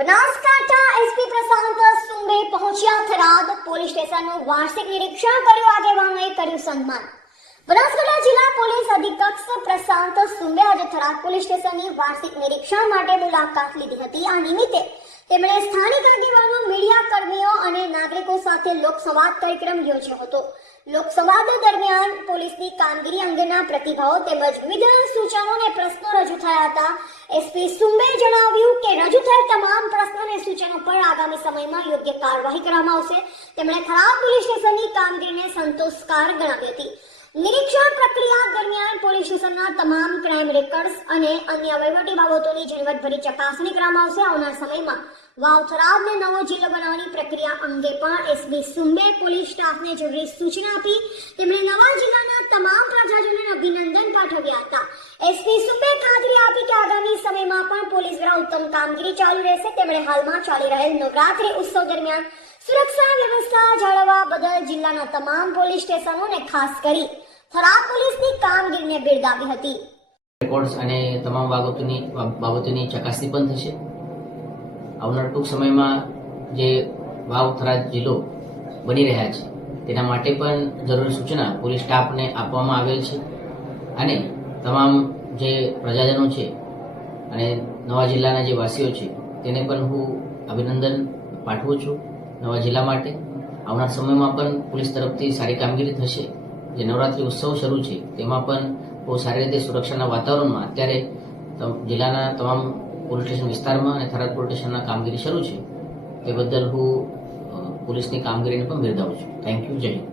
Banaskantha SP પ્રશાંત સુંબે પહોંચ્યા Tharad police સ્ટેશનનું વાર્ષિક નિરીક્ષણ કર્યું, આગેવાનોએ કર્યું સન્માન. બનાસકાંઠા જિલ્લા પોલીસ અધિક્ષક પ્રશાંત સુંબે આજે થરાદ પોલીસ સ્ટેશનની વાર્ષિક નિરીક્ષણ માટે મુલાકાત લીધી હતી. આ નિમિત્તે તેમણે સ્થાનિક આગેવાનો, મીડિયા કર્મીઓ અને નાગરિકો સાથે લોકસંવાદ કાર્યક્રમ યોજ્યો હતો. લોકસંવાદ દરમિયાન પોલીસની કામગીરી અંગેના પ્રતિભાવો તેમજ વિવિધ સૂચનો અને પ્રશ્નો રજૂ થયા હતા. એસપી સુંબે જણાવ્યું કે રજૂ થયેલ તમામ પ્રશ્નો અને સૂચનો પર આગામી સમયમાં યોગ્ય કાર્યવાહી કરવામાં આવશે. તેમણે ખરાબ પોલીસ સ્ટેશનની કામગીરીને સંતોષકાર ગણાવી હતી. નિરીક્ષણ પ્રક્રિયા દરમિયાન પોલીસ સ્ટેશનના તમામ ક્રાઇમ રેકર્ડ્સ અને અન્ય વહીવટી બાબતોની ઝીણવટભરી ચકાસણી કરવામાં આવશે. આવનાર સમયમાં વાવ થરાદને નવો જિલ્લો બનાવવાની પ્રક્રિયા અંગે પણ એસબી સુંબે પોલીસ સ્ટાફને જરૂરી સૂચના આપી. તેમણે નવા જિલ્લાના તમામ પ્રજાજનોને અભિનંદન પાઠવ્યા હતા. એસપી સુંબે ખાતરી આપી કે આગામી સમયમાં પણ ઉત્તમ કામગીરી ચાલુ રહેશે. તેમણે હાલમાં ચાલી રહેલ નવરાત્રી ઉત્સવ દરમિયાન સુરક્ષા વ્યવસ્થા જાળવવા બદલ જિલ્લાના તમામ પોલીસ સ્ટેશનોને ખાસ કરી થરાદ પોલીસની કામગીરીને બિરદાવી હતી. રેકોર્ડ્સ અને તમામ બાબતોની બાબતોની ચકાસણી પણ થશે. આવનાર ટૂંક સમયમાં જે વાવ થરાદ જિલ્લો બની રહ્યા છે, તેના માટે પણ જરૂરી સૂચના પોલીસ સ્ટાફને આપવામાં આવેલ છે. અને તમામ જે પ્રજાજનો છે અને નવા જિલ્લાના જે વાસીઓ છે, તેને પણ હું અભિનંદન પાઠવું છું નવા જિલ્લા માટે. આવનાર સમયમાં પણ પોલીસ તરફથી સારી કામગીરી થશે. જે નવરાત્રિ ઉત્સવ શરૂ છે, તેમાં પણ બહુ સારી રીતે સુરક્ષાના વાતાવરણમાં અત્યારે જિલ્લાના તમામ પોલીસ સ્ટેશન વિસ્તારમાં અને થરાદ પોલીસ સ્ટેશનના કામગીરી શરૂ છે. તે બદલ હું પોલીસની કામગીરીને પણ બિરદાવું છું. થેન્ક યુ જય હિન્દ.